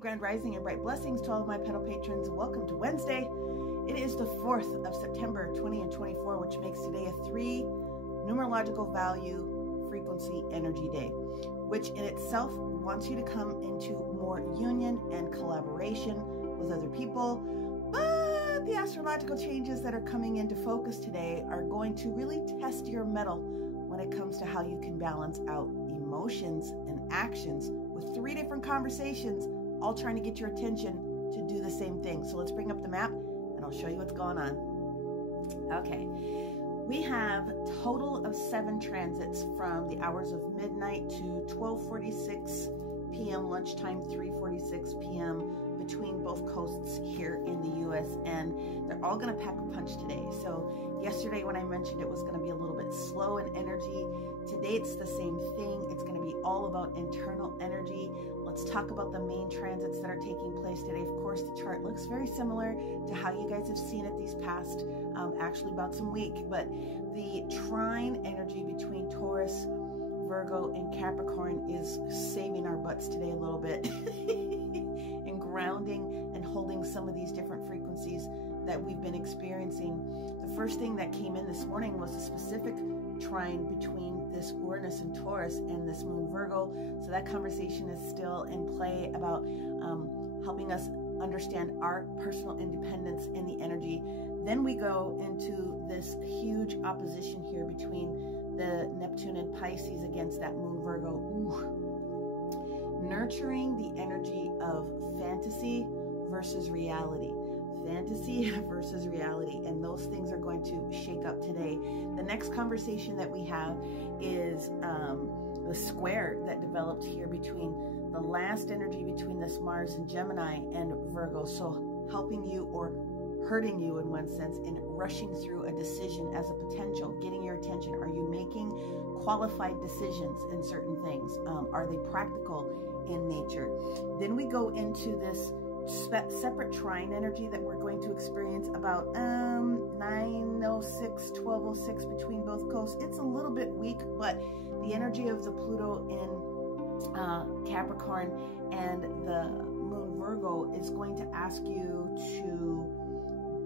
Grand Rising and bright blessings to all of my pedal patrons. Welcome to Wednesday. It is the 4th of September 20 and 24, which makes today a 3 numerological value frequency energy day, which in itself wants you to come into more union and collaboration with other people. But the astrological changes that are coming into focus today are going to really test your mettle when it comes to how you can balance out emotions and actions with 3 different conversations, all trying to get your attention to do the same thing. So let's bring up the map and I'll show you what's going on. Okay, we have a total of 7 transits from the hours of midnight to 12:46 p.m. lunchtime, 3:46 p.m. between both coasts here in the U.S. and they're all going to pack a punch today. So yesterday when I mentioned it was going to be a little bit slow in energy, today it's the same thing. It's going to be all about internal energy. Let's talk about the main transits that are taking place today. Of course, the chart looks very similar to how you guys have seen it these past, actually about some week, but the trine energy between Taurus, Virgo, and Capricorn is saving our butts today a little bit and grounding and holding some of these different frequencies that we've been experiencing. The first thing that came in this morning was a specific trine between this Uranus and Taurus and this moon Virgo. So that conversation is still in play about helping us understand our personal independence in the energy. Then we go into this huge opposition here between the Neptune and Pisces against that moon Virgo. Ooh. Nurturing the energy of fantasy versus reality. Fantasy versus reality, and those things are going to shake up today. The next conversation that we have is the square that developed here between the last energy between this Mars and Gemini and Virgo, so helping you or hurting you in one sense in rushing through a decision as a potential, getting your attention. Are you making qualified decisions in certain things? Are they practical in nature? Then we go into this separate trine energy that we're going to experience about 9:06, 12:06 between both coasts. It's a little bit weak, but the energy of the Pluto in Capricorn and the moon Virgo is going to ask you to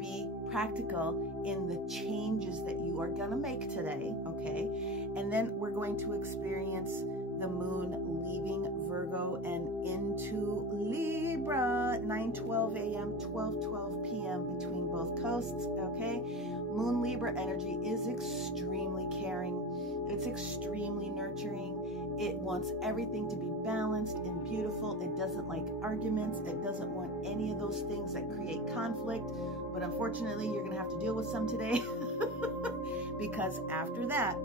be practical in the changes that you are going to make today, okay? And then we're going to experience the moon leaving Virgo and into Libra, 9:12 a.m., 12:12 p.m. between both coasts, okay? Moon Libra energy is extremely caring. It's extremely nurturing. It wants everything to be balanced and beautiful. It doesn't like arguments. It doesn't want any of those things that create conflict. But unfortunately, you're going to have to deal with some today because after that,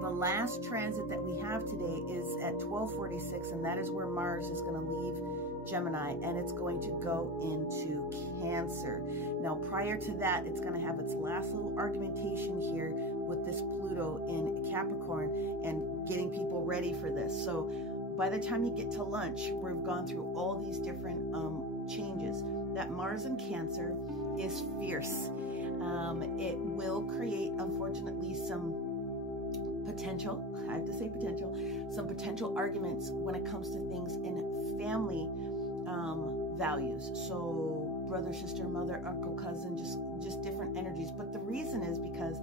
the last transit that we have today is at 12:46, and that is where Mars is going to leave Gemini, and it's going to go into Cancer. Now, prior to that, it's going to have its last little argumentation here with this Pluto in Capricorn and getting people ready for this. So by the time you get to lunch, we've gone through all these different changes. That Mars in Cancer is fierce. It will create, unfortunately, some potential, I have to say potential, some potential arguments when it comes to things in family values. So brother, sister, mother, uncle, cousin, just different energies. But the reason is because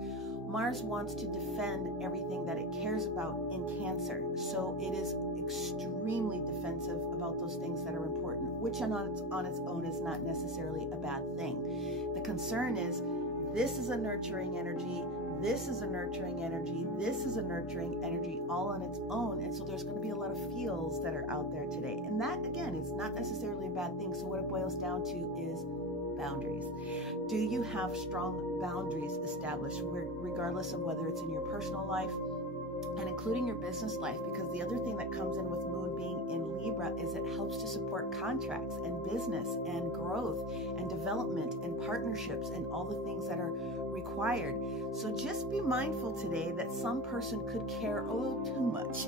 Mars wants to defend everything that it cares about in Cancer. So it is extremely defensive about those things that are important, which on its own is not necessarily a bad thing. The concern is this is a nurturing energy. This is a nurturing energy. This is a nurturing energy all on its own. And so there's going to be a lot of feels that are out there today. And that, again, is not necessarily a bad thing. So what it boils down to is boundaries. Do you have strong boundaries established, regardless of whether it's in your personal life and including your business life? Because the other thing that comes in with Moon being in Libra is it helps to support contracts and business and growth and development and partnerships and all the things that are required. So just be mindful today that some person could care a little too much.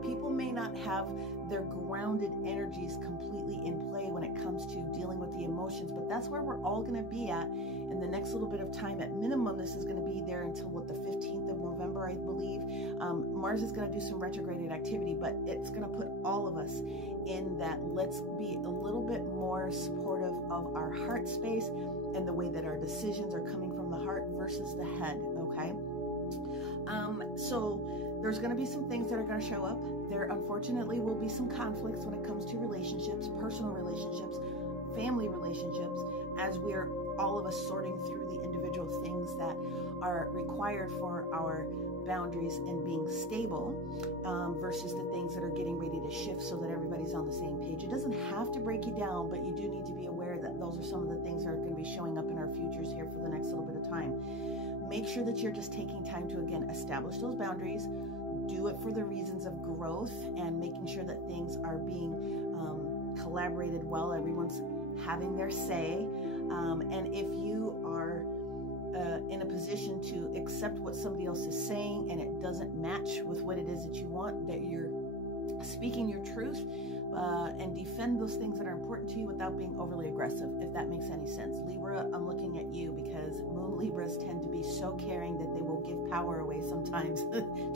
People may not have their grounded energies completely in play when it comes to dealing with the emotions, but that's where we're all going to be at in the next little bit of time. At minimum, this is going to be there until what, the 15th of November, I believe. Mars is going to do some retrograded activity, but it's going to put all of us in that let's be a little bit more supportive of our heart space and the way that our decisions are coming from the heart versus the head, okay? So there's going to be some things that are going to show up. There unfortunately will be some conflicts when it comes to relationships, personal relationships, family relationships, as we're all of us sorting through the individual things that are required for our boundaries and being stable versus the things that are getting ready to shift so that everybody's on the same page. It doesn't have to break you down, but you do need to be aware that those are some of the things that are going to be showing up in our futures here for the next little bit of time. Make sure that you're just taking time to, again, establish those boundaries. Do it for the reasons of growth and making sure that things are being collaborated well. Everyone's having their say. And if you are in a position to accept what somebody else is saying and it doesn't match with what it is that you want, that you're speaking your truth and defend those things that are important to you without being overly aggressive, if that makes any sense. Libra, I'm looking at you because Moon Libras tend to be so caring that they will give power away sometimes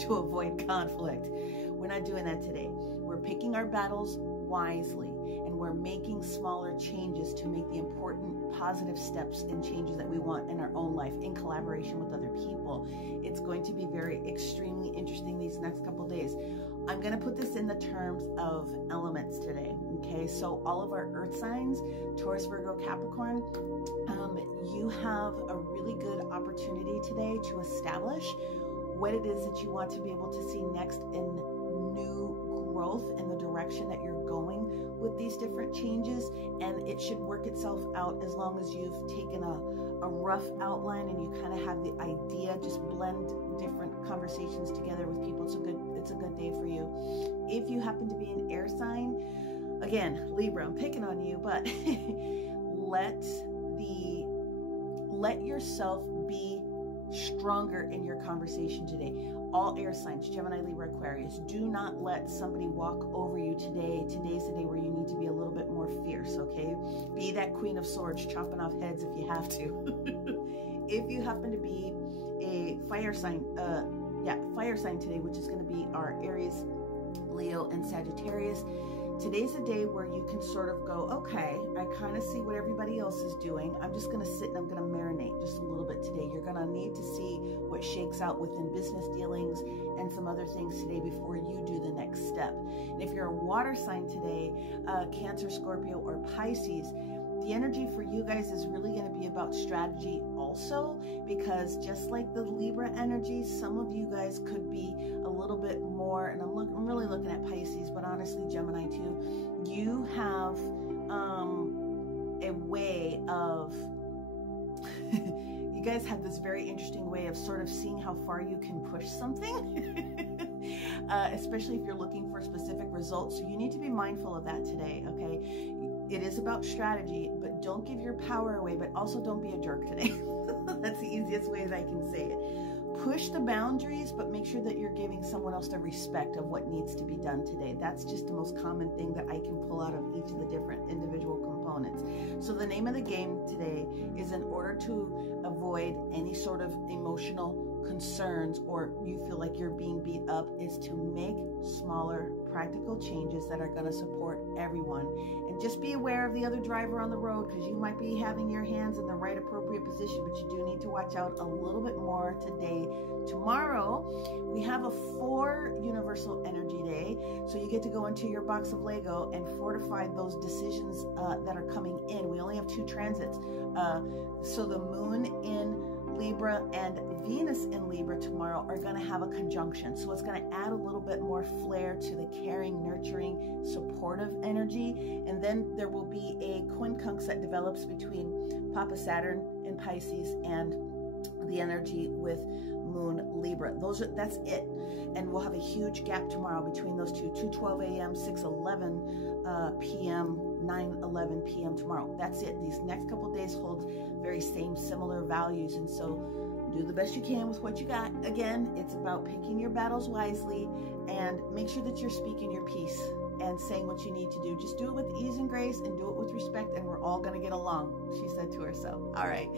to avoid conflict. We're not doing that today. We're picking our battles wisely, and we're making smaller changes to make the important positive steps and changes that we want in our own life in collaboration with other people. It's going to be very extremely interesting these next couple days. I'm going to put this in the terms of elements today, okay? So all of our earth signs, Taurus, Virgo, Capricorn, you have a really good opportunity today to establish what it is that you want to be able to see next in new growth in the direction that you're going with these different changes, and it should work itself out as long as you've taken a rough outline and you kind of have the idea. Just blend different conversations together with people. It's a good day for you. If you happen to be an air sign, again, Libra, I'm picking on you, but let yourself be stronger in your conversation today. All air signs, Gemini, Libra, Aquarius, do not let somebody walk over you today. Today's the day where you need to be a little bit more fierce, okay? Be that Queen of Swords, chopping off heads if you have to. If you happen to be a fire sign, fire sign today, which is going to be our Aries, Leo, and Sagittarius, today's a day where you can sort of go, okay, I kind of see what everybody else is doing. I'm just going to sit and I'm going to marinate just a little bit today. You're going to need to see what shakes out within business dealings and some other things today before you do the next step. And if you're a water sign today, Cancer, Scorpio, or Pisces, the energy for you guys is really going to be about strategy also, because just like the Libra energy, some of you guys could be a little bit more, and I'm really looking at Pisces, but honestly Gemini too, you have a way of you guys have this very interesting way of sort of seeing how far you can push something. Especially if you're looking for specific results. So you need to be mindful of that today, okay? It is about strategy, but don't give your power away, but also don't be a jerk today. That's the easiest way that I can say it. Push the boundaries, but make sure that you're giving someone else the respect of what needs to be done today. That's just the most common thing that I can pull out of each of the different individual components. So the name of the game today is, in order to avoid any sort of emotional concerns or you feel like you're being beat up, is to make smaller practical changes that are going to support everyone. And just be aware of the other driver on the road, because you might be having your hands in the right appropriate position, but you do need to watch out a little bit more today. Tomorrow we have a 4 universal energy day, so you get to go into your box of Lego and fortify those decisions that are coming in. We only have 2 transits, so the moon in Libra and Venus in Libra tomorrow are going to have a conjunction. So it's going to add a little bit more flair to the caring, nurturing, supportive energy. And then there will be a quincunx that develops between Papa Saturn in Pisces and the energy with Moon Libra. That's it. And we'll have a huge gap tomorrow between those two. 2:12 a.m., 6:11 p.m., 9:11 p.m. tomorrow. That's it. These next couple days hold very similar values, and so do the best you can with what you got. Again, it's about picking your battles wisely, and make sure that you're speaking your piece and saying what you need to do. Just do it with ease and grace and do it with respect, and we're all going to get along, she said to herself. All right.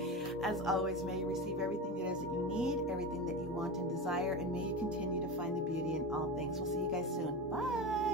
As always, may you receive everything it is that you need, everything that you want and desire, and may you continue to find the beauty in all things. We'll see you guys soon. Bye.